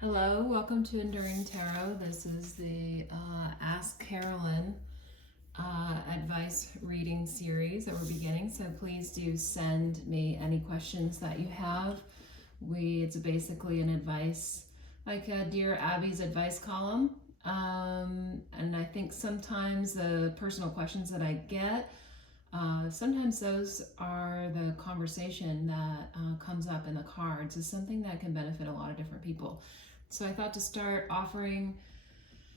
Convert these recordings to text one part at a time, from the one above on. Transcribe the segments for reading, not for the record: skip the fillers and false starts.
Hello, welcome to Enduring Tarot. This is the Ask Carolyn advice reading series that we're beginning. So please do send me any questions that you have. It's basically an advice, like Dear Abby's advice column. And I think sometimes the personal questions that I get, sometimes those are the conversation that comes up in the cards is something that can benefit a lot of different people. So I thought to start offering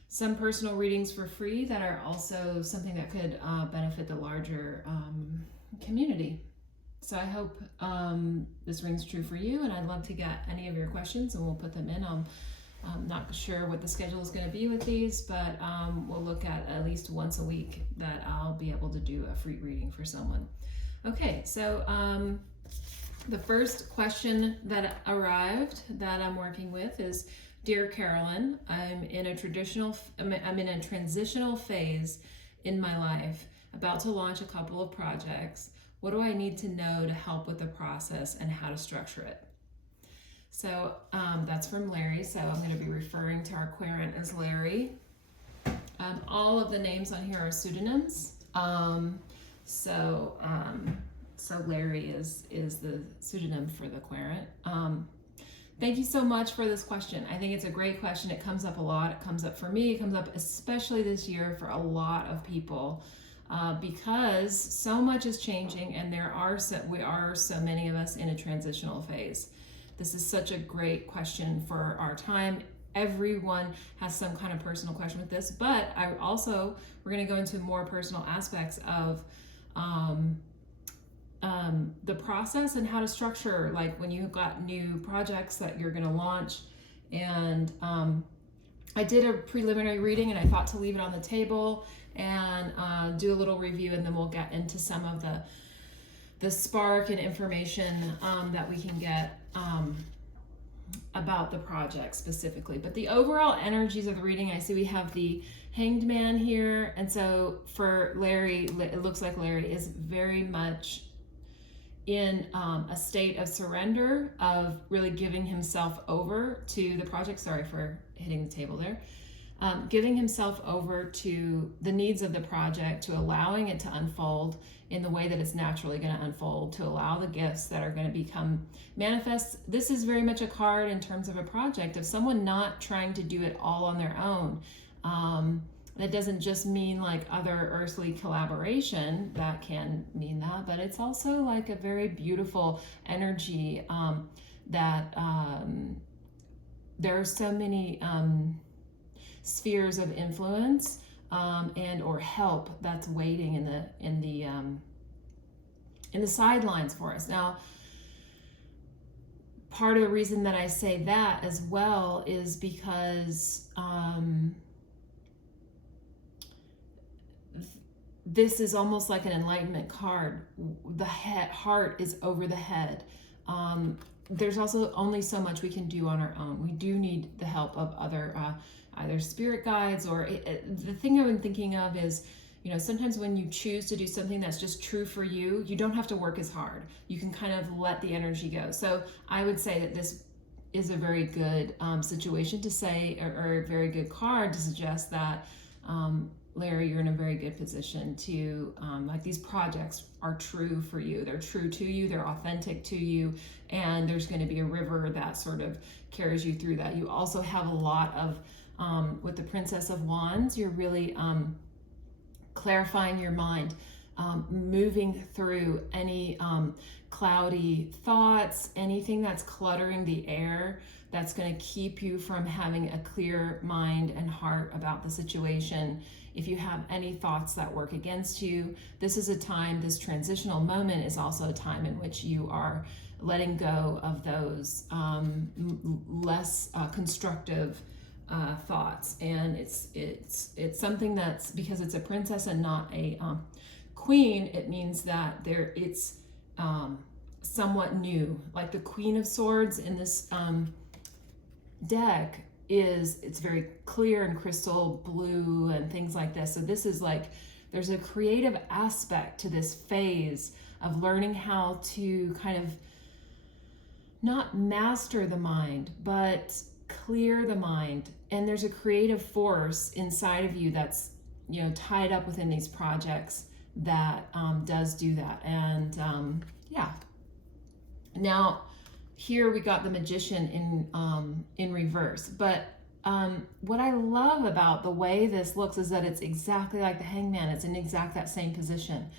some personal readings for free that are also something that could benefit the larger community. So I hope this rings true for you, and I'd love to get any of your questions and we'll put them in. I'm not sure what the schedule is going to be with these, but we'll look at least once a week that I'll be able to do a free reading for someone. Okay, so the first question that arrived that I'm working with is, Dear Carolyn, I'm in a transitional phase in my life, about to launch a couple of projects. What do I need to know to help with the process and how to structure it? So that's from Larry, so I'm going to be referring to our querent as Larry. All of the names on here are pseudonyms. So Larry is the pseudonym for the querent. Thank you so much for this question. I think it's a great question. It comes up a lot. It comes up for me. It comes up especially this year for a lot of people because so much is changing, and we are so many of us in a transitional phase. This is such a great question for our time. Everyone has some kind of personal question with this, but we're going to go into more personal aspects of the process and how to structure, like when you've got new projects that you're going to launch. And I did a preliminary reading, and I thought to leave it on the table and do a little review, and then we'll get into some of the spark and information that we can get about the project specifically. But the overall energies of the reading, I see we have the Hanged Man here, and so for Larry, it looks like Larry is very much in a state of surrender, of really giving himself over to the project. Sorry for hitting the table there. Giving himself over to the needs of the project, to allowing it to unfold in the way that it's naturally going to unfold, to allow the gifts that are going to become manifest. This is very much a card in terms of a project of someone not trying to do it all on their own. That doesn't just mean like other earthly collaboration, that can mean that, but it's also like a very beautiful energy that there are so many spheres of influence and or help that's waiting in the sidelines for us. Now, part of the reason that I say that as well is because this is almost like an enlightenment card. The heart is over the head. There's also only so much we can do on our own. We do need the help of other either spirit guides or the thing I've been thinking of is, sometimes when you choose to do something that's just true for you, you don't have to work as hard. You can kind of let the energy go. So I would say that this is a very good situation to say, or a very good card to suggest that Larry, you're in a very good position to, like, these projects are true for you. They're true to you. They're authentic to you. And there's going to be a river that sort of carries you through that. You also have a lot of, with the Princess of Wands, you're really clarifying your mind, moving through any cloudy thoughts, anything that's cluttering the air, that's going to keep you from having a clear mind and heart about the situation. If you have any thoughts that work against you, this is a time, this transitional moment is also a time in which you are letting go of those less constructive thoughts. And it's something that's, because it's a princess and not a queen, it means that it's somewhat new. Like the Queen of Swords in this deck it's very clear and crystal blue and things like this. So this is like, there's a creative aspect to this phase of learning how to kind of not master the mind, but clear the mind, and there's a creative force inside of you that's, you know, tied up within these projects that does do that. And yeah. Now here we got the Magician in reverse, but what I love about the way this looks is that it's exactly like the Hangman. It's in exact that same position.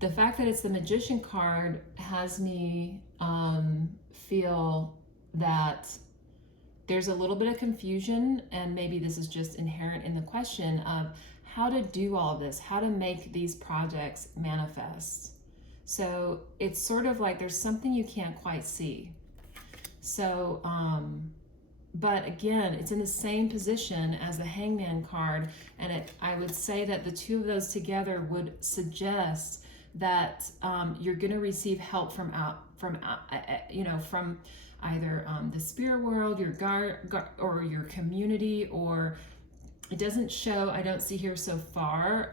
The fact that it's the Magician card has me feel that there's a little bit of confusion, and maybe this is just inherent in the question of how to do all of this, how to make these projects manifest. So it's sort of like there's something you can't quite see. So, but again, it's in the same position as the Hangman card, and I would say that the two of those together would suggest that you're going to receive help from either the spirit world, your or your community, or it doesn't show, I don't see here so far,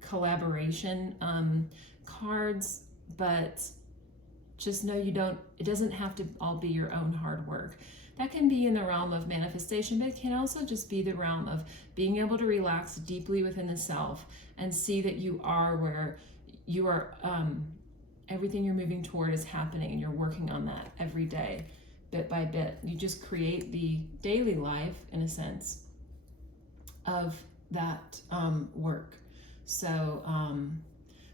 collaboration cards, but just know it doesn't have to all be your own hard work. That can be in the realm of manifestation, but it can also just be the realm of being able to relax deeply within the self and see that you are where you are, everything you're moving toward is happening, and you're working on that every day, bit by bit. You just create the daily life, in a sense, of that work. So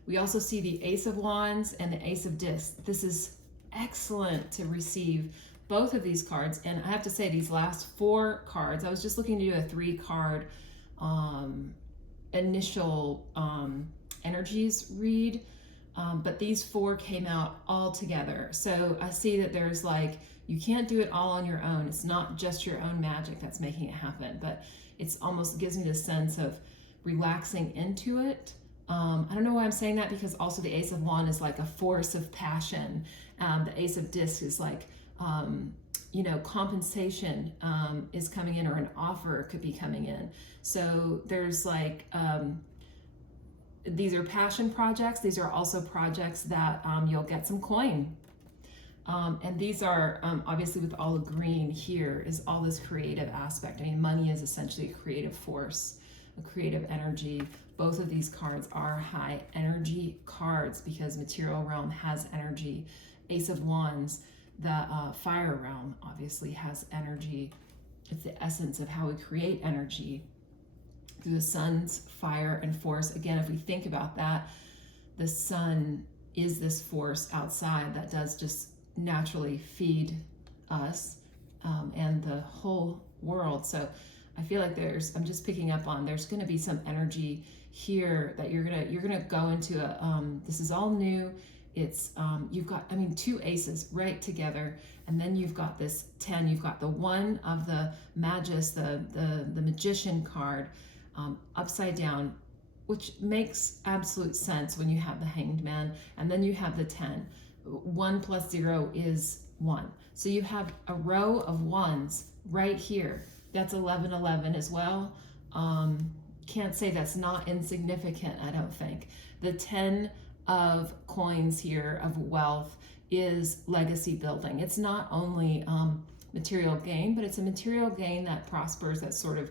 we also see the Ace of Wands and the Ace of Discs. This is excellent to receive both of these cards. And I have to say, these last 4 cards, I was just looking to do a 3-card initial energies read, but these 4 came out all together. So I see that there's like, you can't do it all on your own. It's not just your own magic that's making it happen, but it's almost gives me the sense of relaxing into it. I don't know why I'm saying that, because also the Ace of Wands is like a force of passion. The Ace of Discs is like, you know, compensation is coming in, or an offer could be coming in. So there's like, these are passion projects. These are also projects that you'll get some coin. And these are, obviously with all the green here is all this creative aspect. I mean, money is essentially a creative force, a creative energy. Both of these cards are high energy cards because material realm has energy. Ace of Wands, the fire realm obviously has energy. It's the essence of how we create energy through the sun's fire and force. Again, if we think about that, the sun is this force outside that does just naturally feed us and the whole world. So I feel like I'm just picking up on, there's going to be some energy here that you're gonna go into this is all new. It's you've got, I mean, 2 aces right together, and then you've got this 10. You've got the 1 of the Magus, the Magician card, upside down, which makes absolute sense when you have the Hanged Man, and then you have the 10. 1 plus 0 is 1. So you have a row of 1s right here. That's 1111 as well. Can't say that's not insignificant, I don't think. The 10 of coins here of wealth is legacy building. It's not only material gain, but it's a material gain that prospers, that sort of,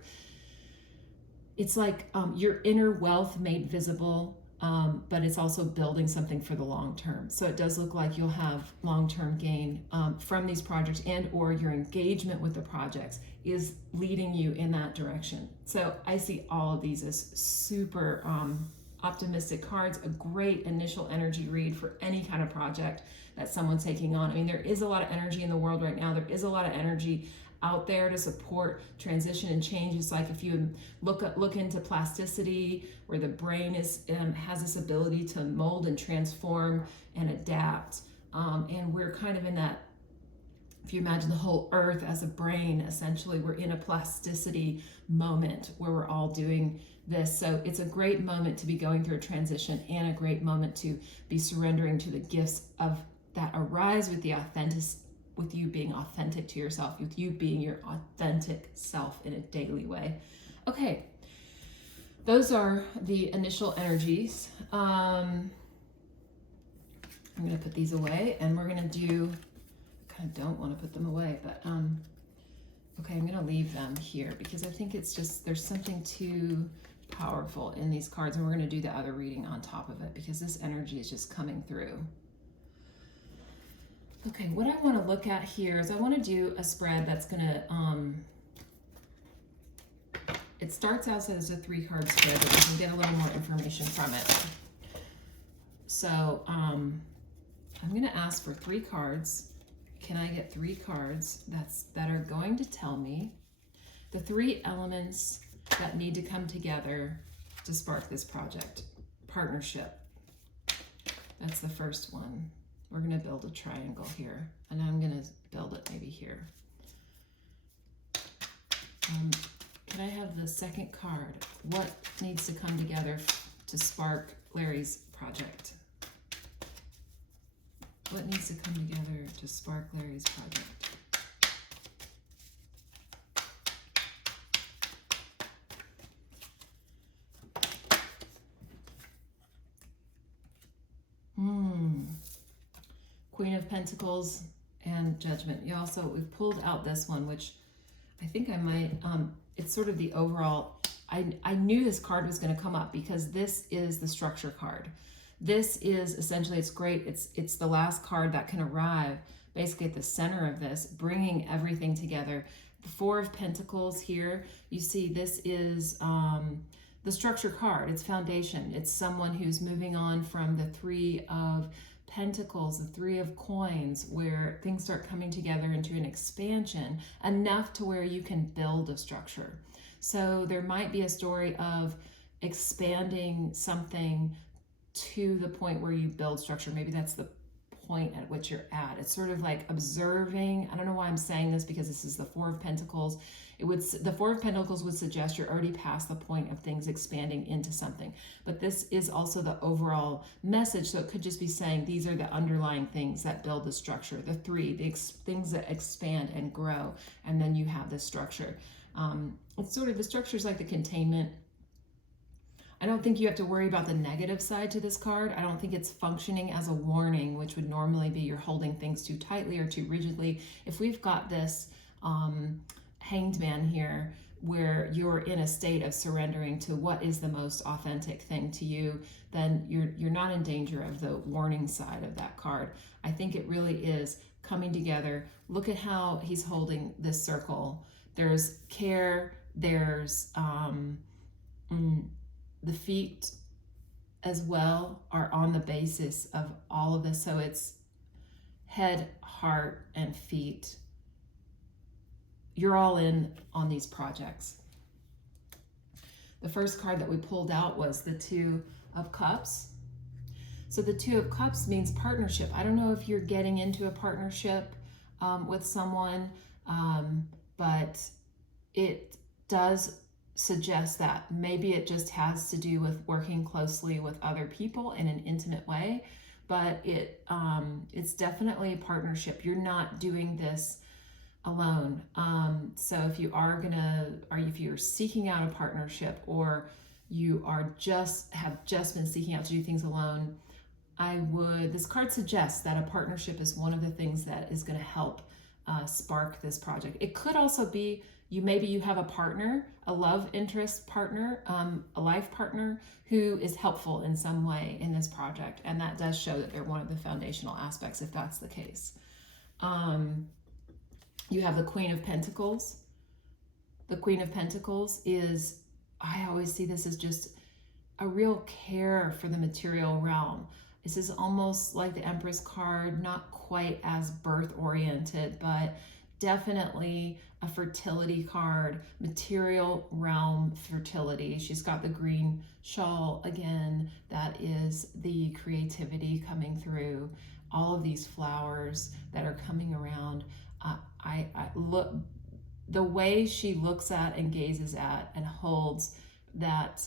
it's like your inner wealth made visible, but it's also building something for the long term. So it does look like you'll have long-term gain from these projects, and or your engagement with the projects is leading you in that direction. So I see all of these as super optimistic cards, a great initial energy read for any kind of project that someone's taking on. I mean, there is a lot of energy in the world right now. There is a lot of energy out there to support transition and change. It's like if you look into plasticity, where the brain is has this ability to mold and transform and adapt, and we're kind of in that. If you imagine the whole earth as a brain, essentially we're in a plasticity moment where we're all doing this. So it's a great moment to be going through a transition, and a great moment to be surrendering to the gifts of that arise with the with you being authentic to yourself, with you being your authentic self in a daily way. Okay, those are the initial energies. I'm gonna put these away, and we're gonna do, I kind of don't want to put them away, but Okay, I'm going to leave them here because I think it's just, there's something too powerful in these cards, and we're going to do the other reading on top of it because this energy is just coming through. Okay, what I want to look at here is I want to do a spread that's going to, it starts out as a 3-card spread, but we can get a little more information from it. So I'm going to ask for 3 cards. Can I get 3 cards that are going to tell me the 3 elements that need to come together to spark this project? Partnership. That's the first one. We're going to build a triangle here, and I'm going to build it maybe here. Can I have the second card? What needs to come together to spark Larry's project? What needs to come together to spark Larry's project? Queen of Pentacles and Judgment. We've pulled out this one, which I think I might, it's sort of the overall, I knew this card was going to come up because this is the structure card. This is essentially, it's great. It's the last card that can arrive basically at the center of this, bringing everything together. The 4 of Pentacles here, you see this is the structure card. It's foundation. It's someone who's moving on from the 3 of Pentacles, the 3 of Coins, where things start coming together into an expansion enough to where you can build a structure. So there might be a story of expanding something to the point where you build structure. Maybe that's the point at which you're at. It's sort of like observing. I don't know why I'm saying this because this is the 4 of Pentacles. The 4 of Pentacles would suggest you're already past the point of things expanding into something. But this is also the overall message. So it could just be saying these are the underlying things that build the structure. The 3, things that expand and grow. And then you have this structure. It's sort of, the structure is like the containment. I don't think you have to worry about the negative side to this card. I don't think it's functioning as a warning, which would normally be you're holding things too tightly or too rigidly. If we've got this Hanged Man here, where you're in a state of surrendering to what is the most authentic thing to you, then you're not in danger of the warning side of that card. I think it really is coming together. Look at how he's holding this circle. There's care, there's the feet as well are on the basis of all of this. So it's head, heart, and feet. You're all in on these projects. The first card that we pulled out was the 2 of Cups. So the 2 of Cups means partnership. I don't know if you're getting into a partnership with someone, but it does suggest that maybe it just has to do with working closely with other people in an intimate way, but it's definitely a partnership. You're not doing this alone. So if you are if you're seeking out a partnership, or you have just been seeking out to do things alone, this card suggests that a partnership is one of the things that is going to help spark this project. It could also be maybe you have a partner, a love interest partner, a life partner who is helpful in some way in this project. And that does show that they're one of the foundational aspects if that's the case. You have the Queen of Pentacles. The Queen of Pentacles is, I always see this as just a real care for the material realm. This is almost like the Empress card, not quite as birth oriented, but definitely a fertility card, material realm fertility. She's got the green shawl again. That is the creativity coming through. All of these flowers that are coming around. I look, the way she looks at and gazes at and holds that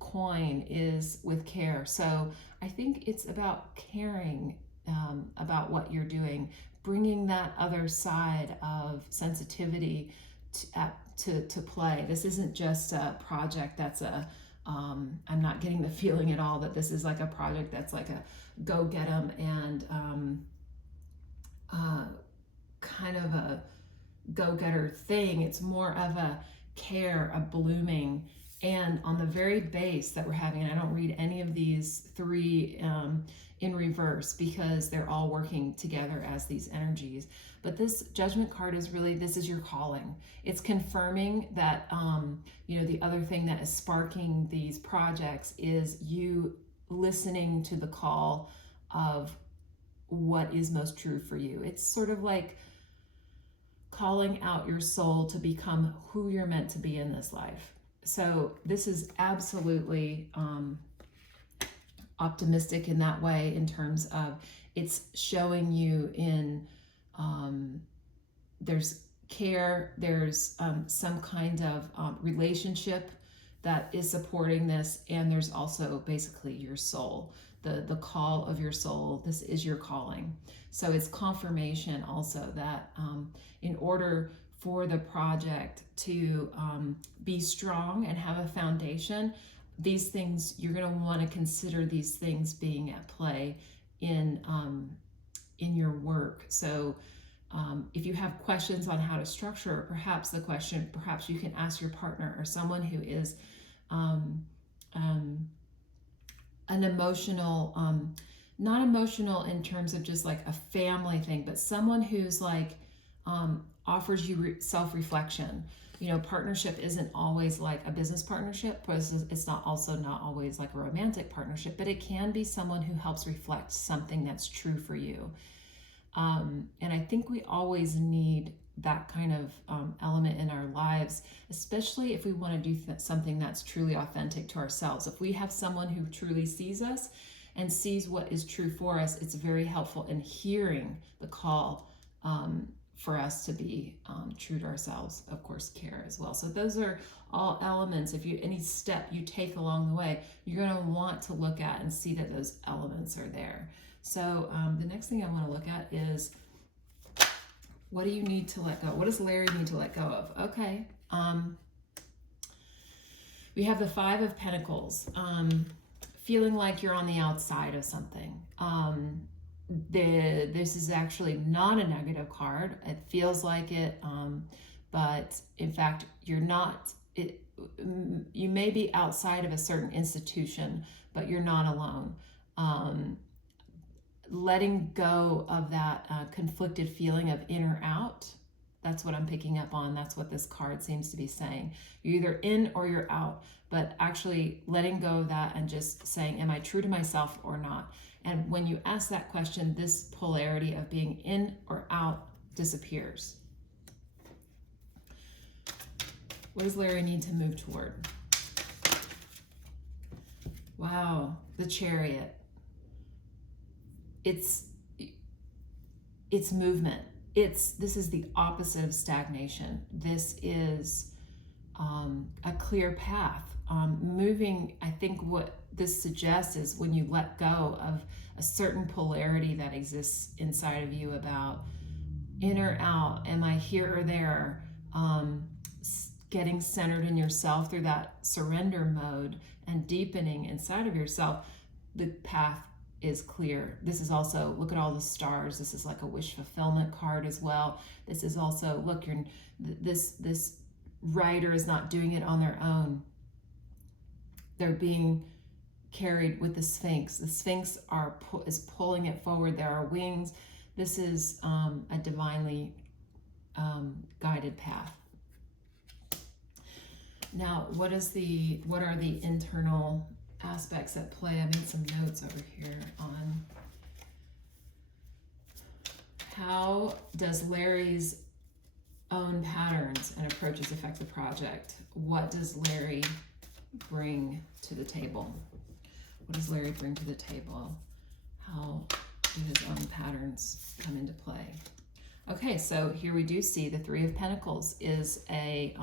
coin is with care. So I think it's about caring about what you're doing, bringing that other side of sensitivity to play. This isn't just a project that's I'm not getting the feeling at all that this is like a project that's like a go get 'em and kind of a go-getter thing. It's more of a care, a blooming. And on the very base that we're having, and I don't read any of these three in reverse because they're all working together as these energies. But this Judgment card is really, this is your calling. It's confirming that, you know, the other thing that is sparking these projects is you listening to the call of what is most true for you. It's sort of like calling out your soul to become who you're meant to be in this life. So this is absolutely optimistic in that way, in terms of it's showing you in there's care, there's some kind of relationship that is supporting this, and there's also basically your soul, the call of your soul. This is your calling. So it's confirmation also that in order for the project to be strong and have a foundation, these things, you're going to want to consider these things being at play in your work. So if you have questions on how to structure, perhaps you can ask your partner or someone who is an emotional, not emotional in terms of just like a family thing, but someone who's like offers you self-reflection. You know, partnership isn't always like a business partnership, it's not always like a romantic partnership, but it can be someone who helps reflect something that's true for you. And I think we always need that kind of element in our lives, especially if we want to do something that's truly authentic to ourselves. If we have someone who truly sees us and sees what is true for us, it's very helpful in hearing the call for us to be true to ourselves. Of course, care as well. So those are all elements. If you any step you take along the way, you're going to want to look at and see that those elements are there. So the next thing I want to look at is, what do you need to let go? What does Larry need to let go of? Okay. We have the Five of Pentacles. Feeling like you're on the outside of something. This is actually not a negative card. It feels like it, but in fact, you're not. You may be outside of a certain institution, but you're not alone. Letting go of that conflicted feeling of in or out. That's what I'm picking up on. That's what this card seems to be saying. You're either in or you're out, but actually letting go of that and just saying, am I true to myself or not? And when you ask that question, this polarity of being in or out disappears. What does Larry need to move toward? Wow, the Chariot. It's movement. This is the opposite of stagnation. This is a clear path. Moving, I think what this suggests is when you let go of a certain polarity that exists inside of you about in or out, am I here or there, getting centered in yourself through that surrender mode and deepening inside of yourself, the path is clear. This is also, look at all the stars. This is like a wish fulfillment card as well. This is also, look, this writer is not doing it on their own. They're being carried with the Sphinx. The Sphinx is pulling it forward. There are wings. This is a divinely guided path. Now, what are the internal aspects at play? I made some notes over here on how does Larry's own patterns and approaches affect the project? What does Larry bring to the table? What does Larry bring to the table? How do his own patterns come into play? Okay, so here we do see the Three of Pentacles is a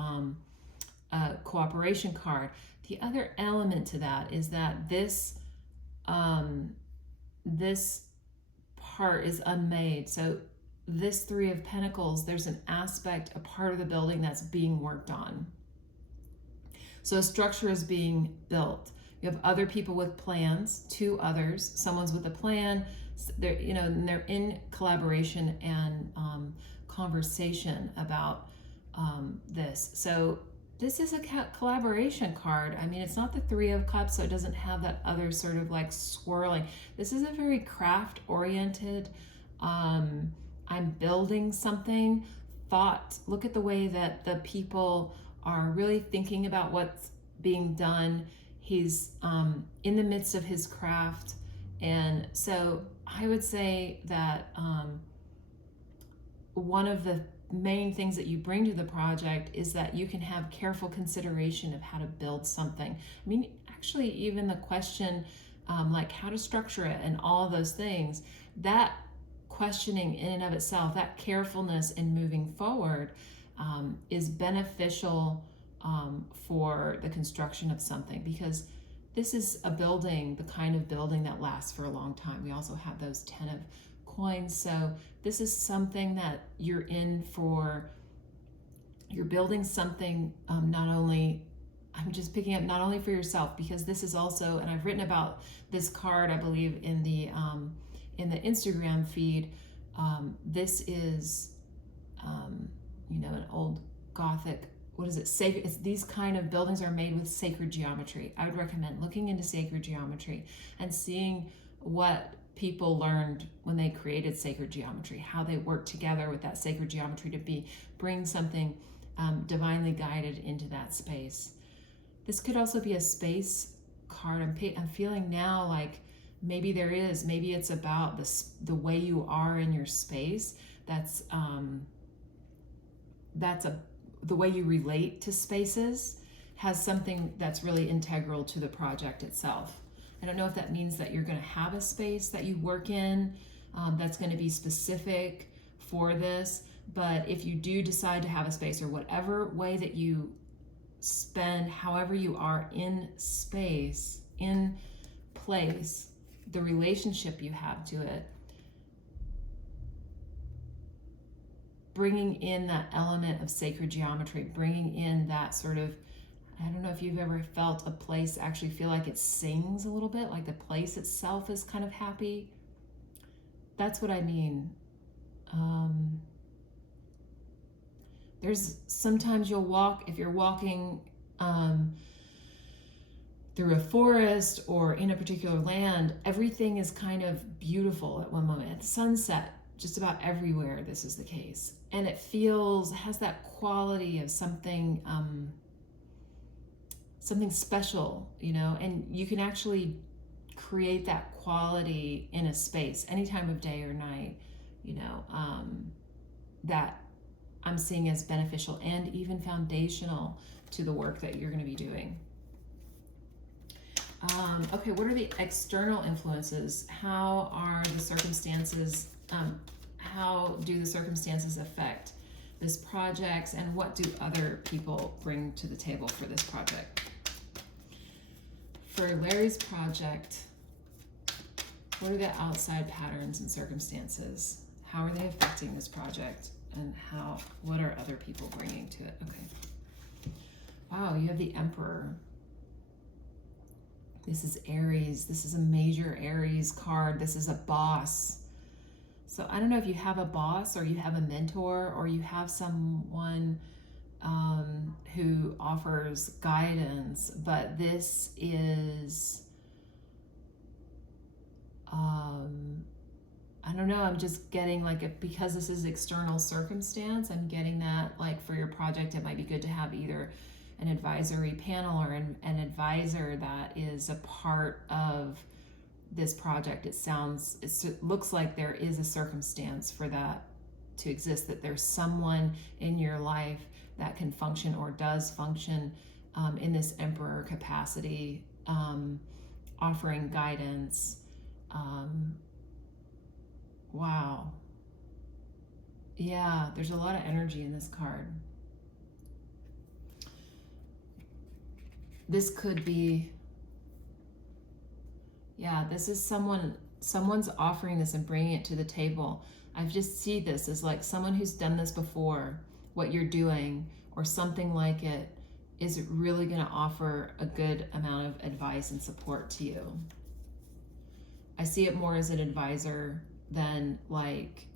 cooperation card. The other element to that is that this part is unmade. So this Three of Pentacles, there's an aspect, a part of the building that's being worked on. So a structure is being built. You have other people with plans, two others, someone's with a plan, they're in collaboration and conversation about this. So this is a collaboration card. I mean, it's not the Three of Cups, so it doesn't have that other sort of like swirling. This is a very craft oriented, I'm building something, thought. Look at the way that the people are really thinking about what's being done. He's in the midst of his craft. And so I would say that one of the main things that you bring to the project is that you can have careful consideration of how to build something. I mean, actually, even the question like how to structure it and all those things, that questioning in and of itself, that carefulness in moving forward is beneficial for the construction of something, because this is a building, the kind of building that lasts for a long time. We also have those 10 of coins. So this is something that you're in for. You're building something not only, I'm just picking up not only for yourself, because this is also, and I've written about this card, I believe, in the Instagram feed. This is, you know, an old Gothic, what is it? Sacred. It's, these kind of buildings are made with sacred geometry. I would recommend looking into sacred geometry and seeing what people learned when they created sacred geometry, how they work together with that sacred geometry to bring something divinely guided into that space. This could also be a space card. I'm feeling now like maybe it's about the way you are in your space. The way you relate to spaces has something that's really integral to the project itself. I don't know if that means that you're going to have a space that you work in that's going to be specific for this, but if you do decide to have a space, or whatever way that you spend, however you are in space, in place, the relationship you have to it, bringing in that element of sacred geometry, bringing in that sort of, I don't know if you've ever felt a place actually feel like it sings a little bit, like the place itself is kind of happy. That's what I mean. There's sometimes you'll walk, if you're walking through a forest or in a particular land, everything is kind of beautiful at one moment. At the sunset, just about everywhere this is the case. And it has that quality of something, something special, you know, and you can actually create that quality in a space any time of day or night, you know, that I'm seeing as beneficial and even foundational to the work that you're going to be doing. Okay, what are the external influences? How are the circumstances, how do the circumstances affect this project, and what do other people bring to the table for this project? For Larry's project, what are the outside patterns and circumstances? How are they affecting this project, and what are other people bringing to it? Okay. Wow, you have the Emperor. This is Aries. This is a major Aries card. This is a boss. So I don't know if you have a boss, or you have a mentor, or you have someone who offers guidance, but this is, I don't know, I'm just getting like, because this is external circumstance, I'm getting that like for your project, it might be good to have either an advisory panel or an advisor that is a part of this project. It looks like there is a circumstance for that to exist, that there's someone in your life that can function or does function in this Emperor capacity, offering guidance. Wow. Yeah, there's a lot of energy in this card. This could be, yeah, this is someone's offering this and bringing it to the table. I just see this as like someone who's done this before, what you're doing, or something like it, is really going to offer a good amount of advice and support to you. I see it more as an advisor than like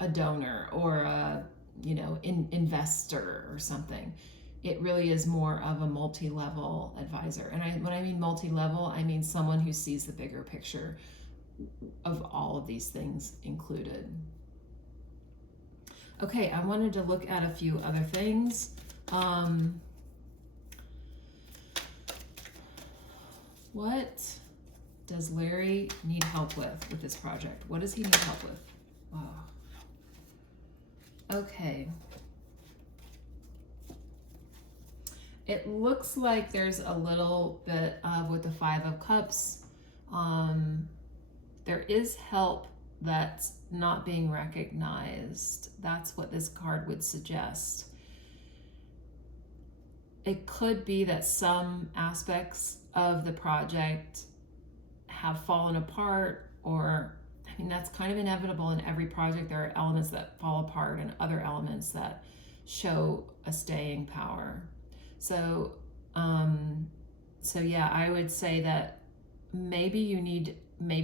a donor or you know, investor or something. It really is more of a multi-level advisor. And when I mean multi-level, I mean someone who sees the bigger picture of all of these things included. Okay, I wanted to look at a few other things. What does Larry need help with this project? What does he need help with? Wow. Okay. It looks like there's a little bit of, with the Five of Cups, there is help that's not being recognized. That's what this card would suggest. It could be that some aspects of the project have fallen apart, or, I mean, that's kind of inevitable in every project. There are elements that fall apart and other elements that show a staying power. So, yeah, I would say that maybe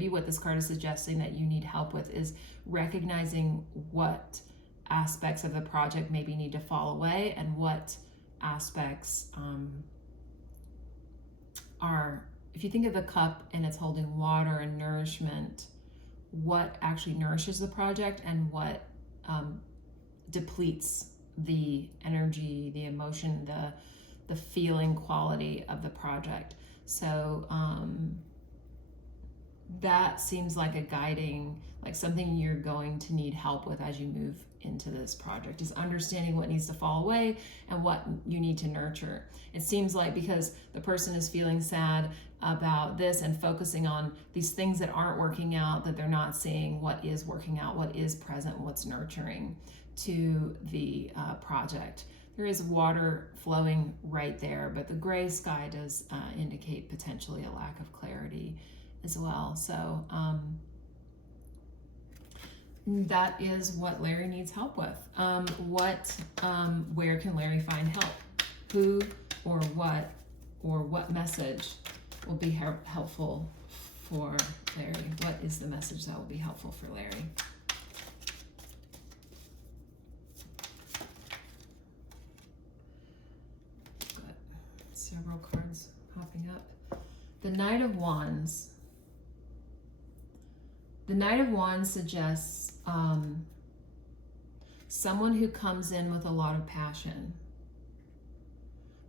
what this card is suggesting that you need help with is recognizing what aspects of the project maybe need to fall away, and what aspects are, if you think of the cup and it's holding water and nourishment, what actually nourishes the project and what depletes the energy, the emotion, the feeling quality of the project. So that seems like a guiding, like something you're going to need help with as you move into this project, is understanding what needs to fall away and what you need to nurture. It seems like because the person is feeling sad about this and focusing on these things that aren't working out, that they're not seeing what is working out, what is present, what's nurturing to the project. There is water flowing right there, but the gray sky does indicate potentially a lack of clarity as well. So that is what Larry needs help with. Where can Larry find help? Who or what message will be helpful for Larry? What is the message that will be helpful for Larry? Got several cards popping up. The Knight of Wands. The Knight of Wands suggests someone who comes in with a lot of passion.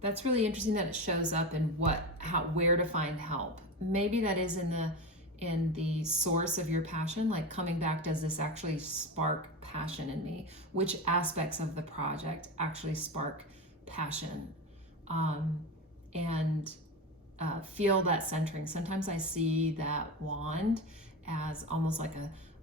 That's really interesting that it shows up in where to find help. Maybe that is in the source of your passion, like coming back, does this actually spark passion in me? Which aspects of the project actually spark passion? And feel that centering. Sometimes I see that wand as almost like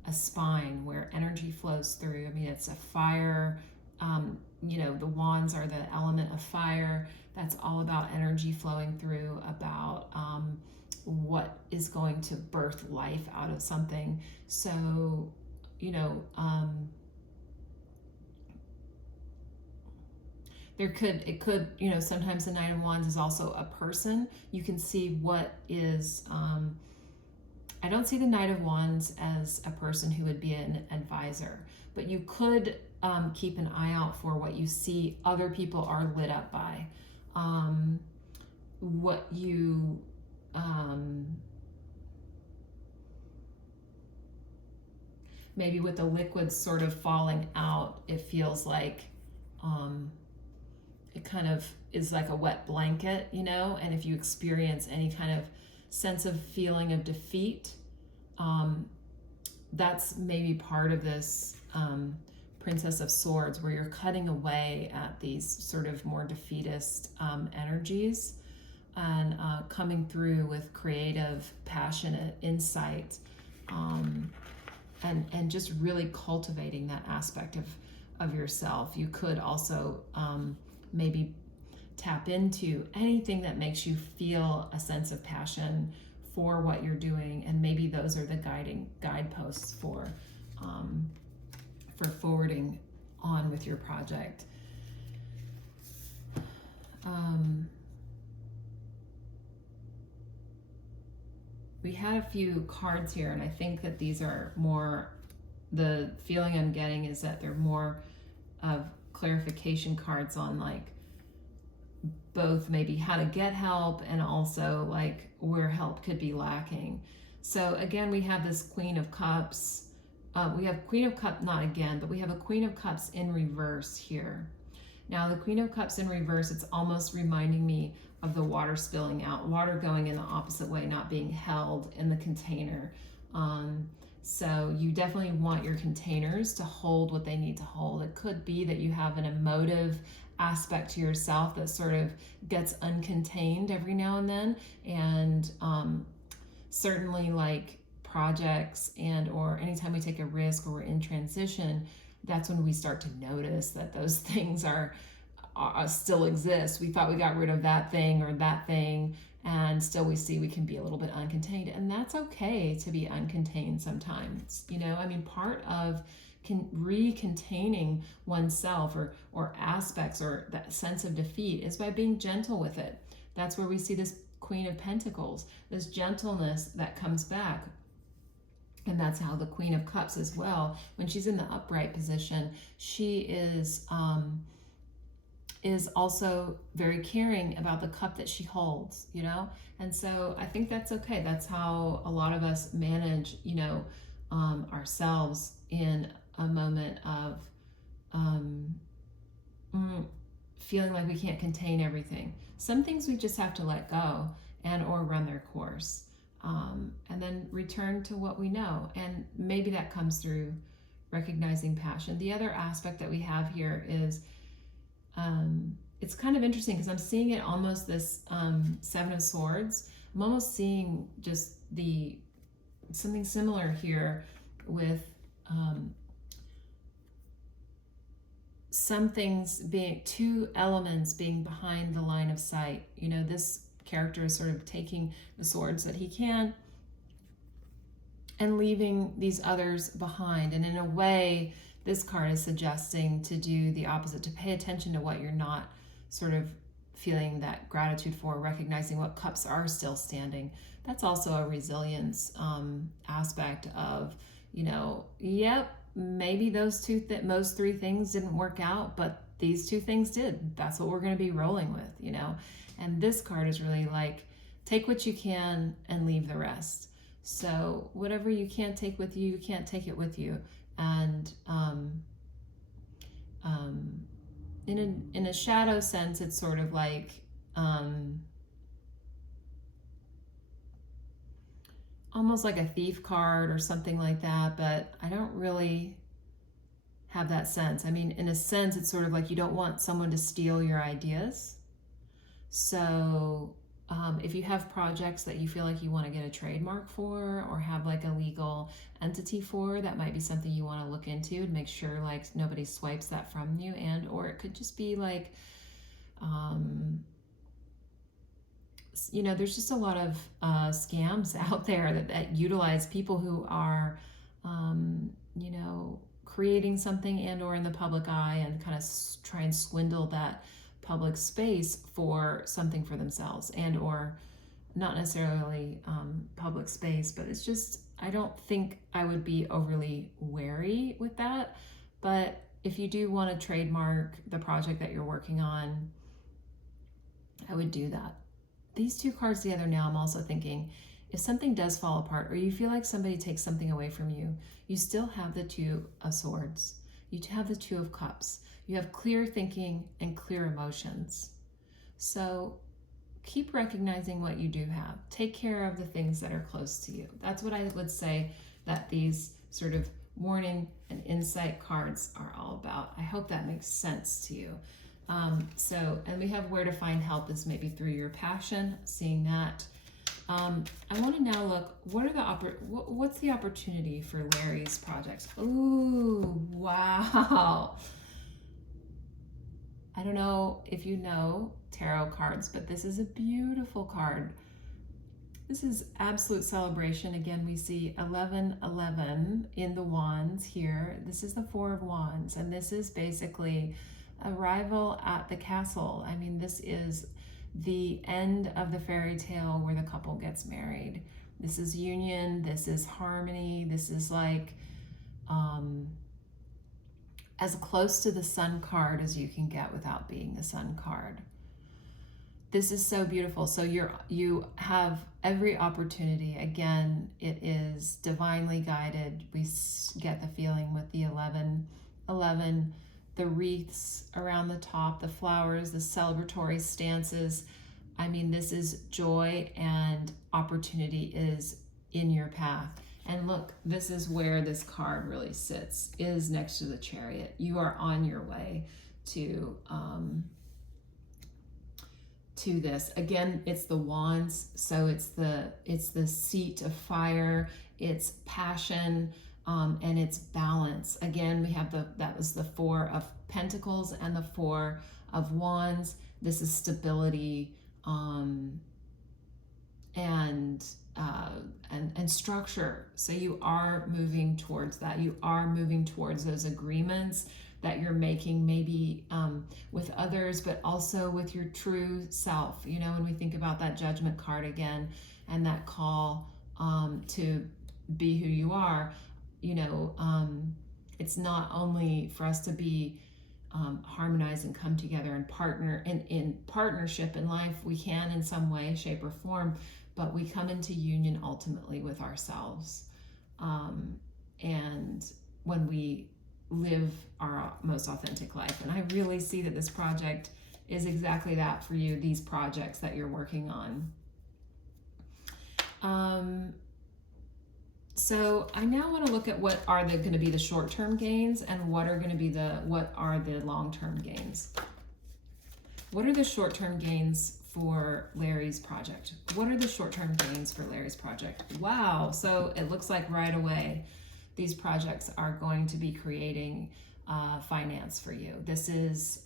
a spine where energy flows through. I mean, it's a fire, the wands are the element of fire. That's all about energy flowing through, about what is going to birth life out of something. So, it could, sometimes the Knight of Wands is also a person. You can see what is, I don't see the Knight of Wands as a person who would be an advisor, but you could keep an eye out for what you see other people are lit up by. What you, maybe with the liquid sort of falling out, it feels like, it kind of is like a wet blanket, and if you experience any kind of sense of feeling of defeat, that's maybe part of this Princess of Swords, where you're cutting away at these sort of more defeatist energies and coming through with creative, passionate insight, and just really cultivating that aspect of yourself. You could also maybe tap into anything that makes you feel a sense of passion for what you're doing, and maybe those are the guideposts for forwarding on with your project. We had a few cards here, and I think that these are more, the feeling I'm getting is that they're more of clarification cards on like both maybe how to get help and also like where help could be lacking. So again, we have this Queen of Cups. We have Queen of Cups, not again, but we have a Queen of Cups in reverse here. Now the Queen of Cups in reverse, it's almost reminding me of the water spilling out, water going in the opposite way, not being held in the container. So you definitely want your containers to hold what they need to hold. It could be that you have an emotive aspect to yourself that sort of gets uncontained every now and then, and certainly like projects and or anytime we take a risk or we're in transition, that's when we start to notice that those things are still exist. We thought we got rid of that thing or that thing, and still we see we can be a little bit uncontained, and that's okay to be uncontained sometimes. You know, I mean, part of recontaining oneself or aspects or that sense of defeat is by being gentle with it. That's where we see this Queen of Pentacles, this gentleness that comes back. And that's how the Queen of Cups as well, when she's in the upright position, she is also very caring about the cup that she holds, you know? And so I think that's okay. That's how a lot of us manage, you know, ourselves in a moment of feeling like we can't contain everything. Some things we just have to let go and or run their course. And then return to what we know. And maybe that comes through recognizing passion. The other aspect that we have here is, it's kind of interesting because I'm seeing it almost this Seven of Swords. I'm almost seeing just something similar here with some things being, two elements being behind the line of sight. You know, this character is sort of taking the swords that he can and leaving these others behind. And in a way, this card is suggesting to do the opposite, to pay attention to what you're not sort of feeling that gratitude for, recognizing what cups are still standing. That's also a resilience aspect of, you know, yep, maybe those most three things didn't work out, but these two things did. That's what we're going to be rolling with, you know. And this card is really like, take what you can and leave the rest. So whatever you can't take with you, you can't take it with you. And in a shadow sense, it's sort of like almost like a thief card or something like that, but I don't really have that sense. I mean, in a sense, it's sort of like you don't want someone to steal your ideas. So if you have projects that you feel like you want to get a trademark for or have like a legal entity for, that might be something you want to look into and make sure like nobody swipes that from you. And or it could just be like, you know, there's just a lot of scams out there that utilize people who are, you know, creating something and or in the public eye and kind of try and swindle that public space for something for themselves, and or not necessarily public space, but it's just, I don't think I would be overly wary with that. But if you do want to trademark the project that you're working on, I would do that. These two cards together now, I'm also thinking, if something does fall apart or you feel like somebody takes something away from you, you still have the Two of Swords. You have the Two of Cups. You have clear thinking and clear emotions. So keep recognizing what you do have. Take care of the things that are close to you. That's what I would say that these sort of warning and insight cards are all about. I hope that makes sense to you. And we have where to find help is maybe through your passion, seeing that. I want to now look, what's the opportunity for Larry's projects? Ooh, wow. I don't know if you know tarot cards, but this is a beautiful card. This is absolute celebration. Again, we see 1111 in the wands here. This is the Four of Wands, and this is basically arrival at the castle. I mean, this is the end of the fairy tale where the couple gets married. This is union, this is harmony, this is like as close to the Sun card as you can get without being the Sun card. This is so beautiful. So you have every opportunity. Again, it is divinely guided. We get the feeling with the 11, the wreaths around the top, the flowers, the celebratory stances. I mean, this is joy, and opportunity is in your path. And look, this is where this card really sits, is next to the Chariot. You are on your way to this. Again, it's the wands, so it's the seat of fire, it's passion, and it's balance. Again, we have that was the 4 of Pentacles and the 4 of Wands. This is stability, and structure. So you are moving towards that. You are moving towards those agreements that you're making, maybe with others, but also with your true self. You know, when we think about that Judgment card again, and that call to be who you are, you know, it's not only for us to be harmonize and come together and partner in partnership in life. We can in some way, shape, or form, but we come into union ultimately with ourselves. And when we live our most authentic life. And I really see that this project is exactly that for you, these projects that you're working on. So I now want to look at what are going to be the short-term gains and what are the long-term gains. What are the short-term gains for Larry's project? What are the short-term gains for Larry's project? Wow, so it looks like right away these projects are going to be creating finance for you. This is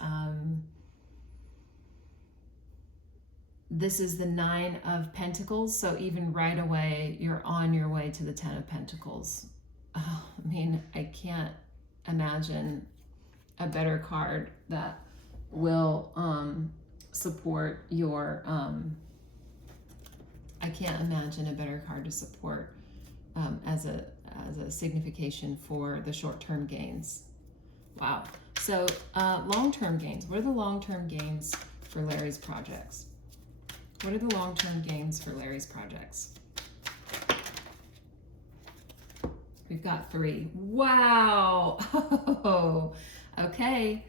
the 9 of Pentacles, so even right away, you're on your way to the 10 of Pentacles. Oh, I mean, I can't imagine a better card that will support your, I can't imagine a better card to support as a signification for the short-term gains. Wow. So long-term gains. What are the long-term gains for Larry's projects? What are the long-term gains for Larry's projects? We've got 3. Wow. Oh, okay.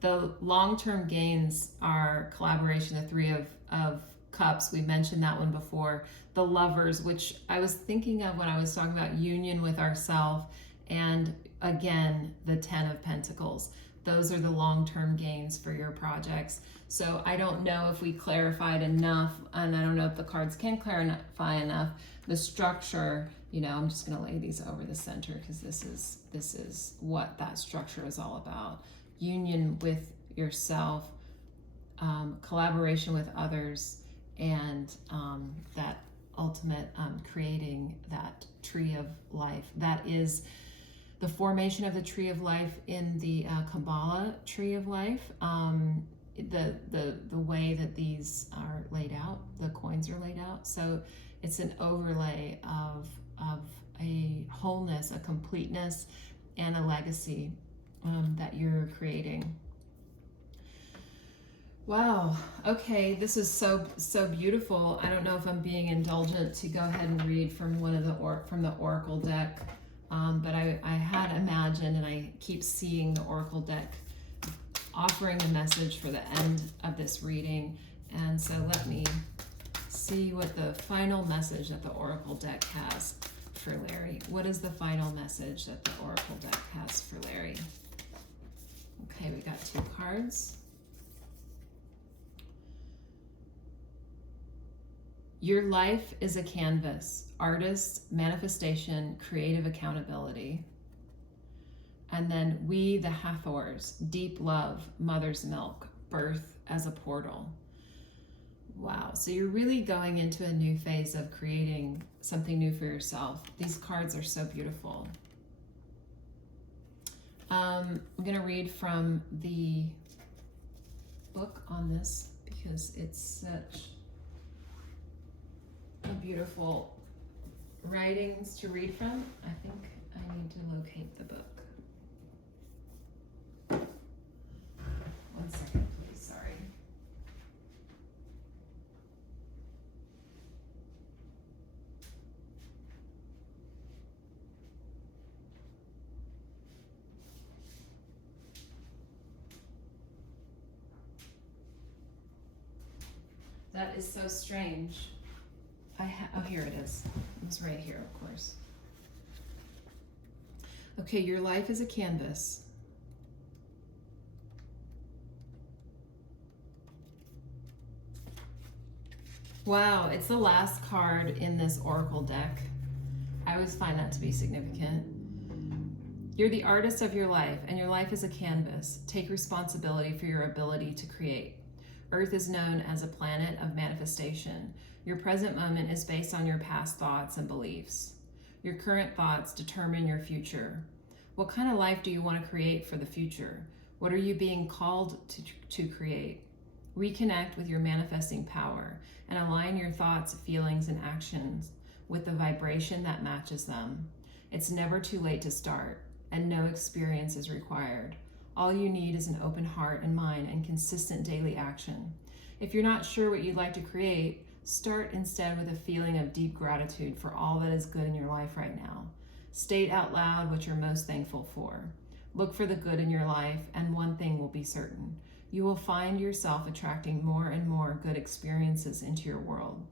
The long-term gains are collaboration, the 3 of Cups. We mentioned that one before. The Lovers, which I was thinking of when I was talking about union with ourselves, and again, the 10 of Pentacles. Those are the long-term gains for your projects. So I don't know if we clarified enough, and I don't know if the cards can clarify enough the structure. You know, I'm just going to lay these over the center because this is what that structure is all about. Union with yourself, collaboration with others, and that ultimate creating that tree of life. That is the formation of the tree of life in the Kabbalah tree of life. The way that these are laid out, the coins are laid out. So it's an overlay of a wholeness, a completeness, and a legacy that you're creating. Wow. Okay, this is so beautiful. I don't know if I'm being indulgent to go ahead and read from one of from the Oracle deck, but I had imagined, and I keep seeing the Oracle deck offering a message for the end of this reading. And so let me see what the final message that the Oracle deck has for Larry. What is the final message that the Oracle deck has for Larry? Okay, we got 2 cards. Your life is a canvas, artist, manifestation, creative accountability. And then we, the Hathors, deep love, mother's milk, birth as a portal. Wow, so you're really going into a new phase of creating something new for yourself. These cards are so beautiful. I'm going to read from the book on this because it's such a beautiful writings to read from. I think I need to locate the book. That is so strange. Oh, here it is. It was right here, of course. Okay, your life is a canvas. Wow, it's the last card in this oracle deck. I always find that to be significant. You're the artist of your life, and your life is a canvas. Take responsibility for your ability to create. Earth is known as a planet of manifestation. Your present moment is based on your past thoughts and beliefs. Your current thoughts determine your future. What kind of life do you want to create for the future? What are you being called to create? Reconnect with your manifesting power and align your thoughts, feelings, and actions with the vibration that matches them. It's never too late to start, and no experience is required. All you need is an open heart and mind and consistent daily action. If you're not sure what you'd like to create, start instead with a feeling of deep gratitude for all that is good in your life right now. State out loud what you're most thankful for. Look for the good in your life, and one thing will be certain. You will find yourself attracting more and more good experiences into your world.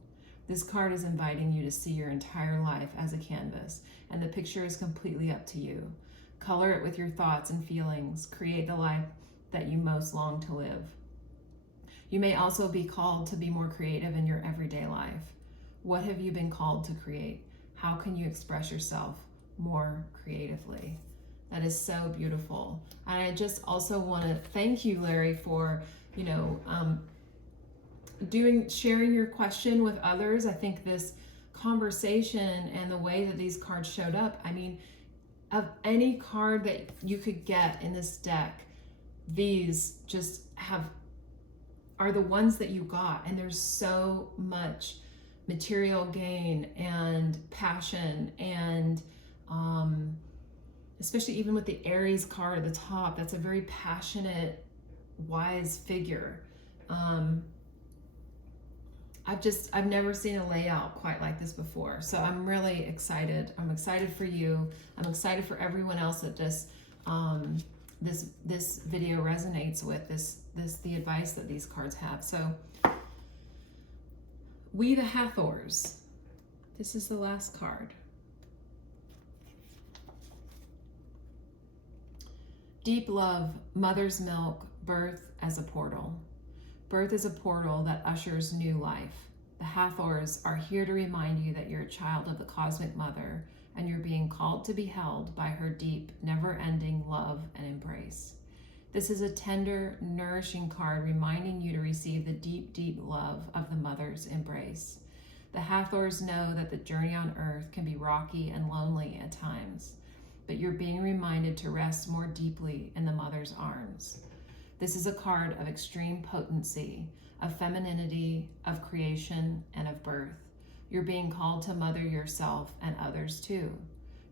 This card is inviting you to see your entire life as a canvas, and the picture is completely up to you. Color it with your thoughts and feelings. Create the life that you most long to live. You may also be called to be more creative in your everyday life. What have you been called to create? How can you express yourself more creatively? That is so beautiful. And I just also want to thank you, Larry, for, sharing your question with others. I think this conversation and the way that these cards showed up, of any card that you could get in this deck, these just are the ones that you got. And there's so much material gain and passion and especially even with the Aries card at the top, that's a very passionate, wise figure. I've never seen a layout quite like this before. So I'm really excited. I'm excited for you. I'm excited for everyone else that this video resonates with, the advice that these cards have. So we the Hathors. This is the last card. Deep love, mother's milk, birth as a portal. Birth is a portal that ushers new life. The Hathors are here to remind you that you're a child of the cosmic mother and you're being called to be held by her deep, never-ending love and embrace. This is a tender, nourishing card reminding you to receive the deep, deep love of the mother's embrace. The Hathors know that the journey on earth can be rocky and lonely at times, but you're being reminded to rest more deeply in the mother's arms. This is a card of extreme potency, of femininity, of creation, and of birth. You're being called to mother yourself and others too,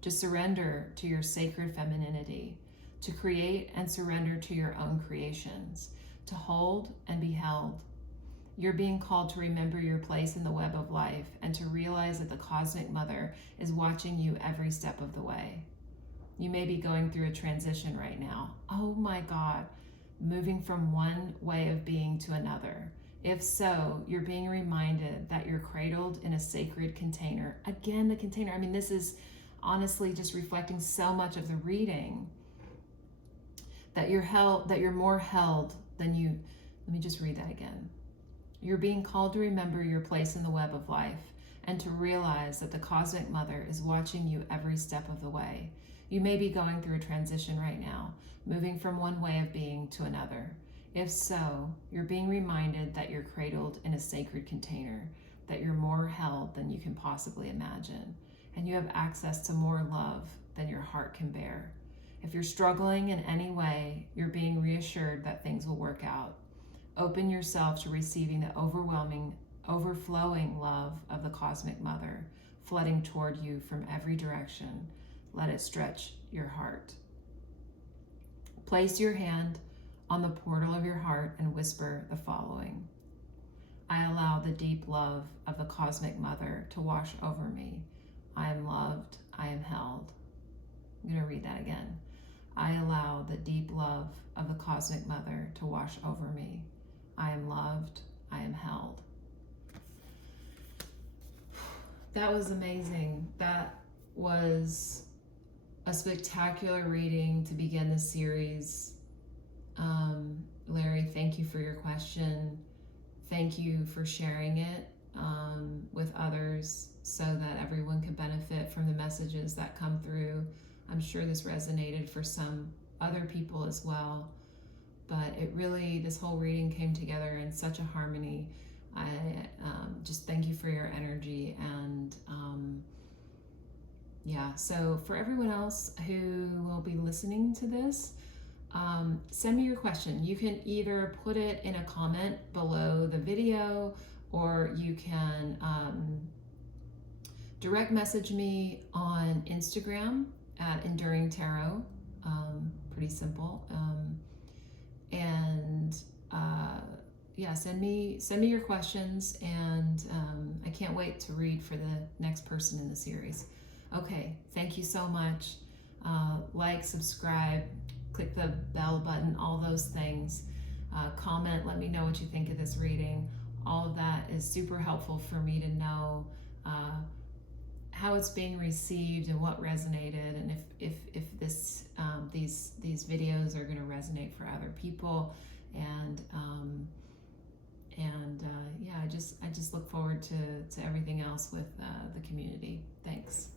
to surrender to your sacred femininity, to create and surrender to your own creations, to hold and be held. You're being called to remember your place in the web of life and to realize that the cosmic mother is watching you every step of the way. You may be going through a transition right now. Oh my God, moving from one way of being to another. If so, you're being reminded that you're cradled in a sacred container. Again, the container. This is honestly just reflecting so much of the reading that you're more held than you. Let me just read that again. You're being called to remember your place in the web of life and to realize that the cosmic mother is watching you every step of the way. You may be going through a transition right now, moving from one way of being to another. If so, you're being reminded that you're cradled in a sacred container, that you're more held than you can possibly imagine, and you have access to more love than your heart can bear. If you're struggling in any way, you're being reassured that things will work out. Open yourself to receiving the overflowing love of the cosmic mother, flooding toward you from every direction. Let it stretch your heart. Place your hand on the portal of your heart and whisper the following. I allow the deep love of the cosmic mother to wash over me. I am loved. I am held. I'm going to read that again. I allow the deep love of the cosmic mother to wash over me. I am loved. I am held. That was amazing. That was a spectacular reading to begin the series. Larry, thank you for your question. Thank you for sharing it with others so that everyone could benefit from the messages that come through. I'm sure this resonated for some other people as well, but it really, this whole reading came together in such a harmony. I just thank you for your energy, and yeah, so for everyone else who will be listening to this, send me your question. You can either put it in a comment below the video, or you can direct message me on Instagram at enduringtarot. Pretty simple. Yeah, send me your questions, and I can't wait to read for the next person in the series. Okay, thank you so much. Like, subscribe, click the bell button, all those things. Comment, let me know what you think of this reading. All of that is super helpful for me to know how it's being received and what resonated, and if this these videos are going to resonate for other people. And yeah, I just look forward to everything else with the community. Thanks.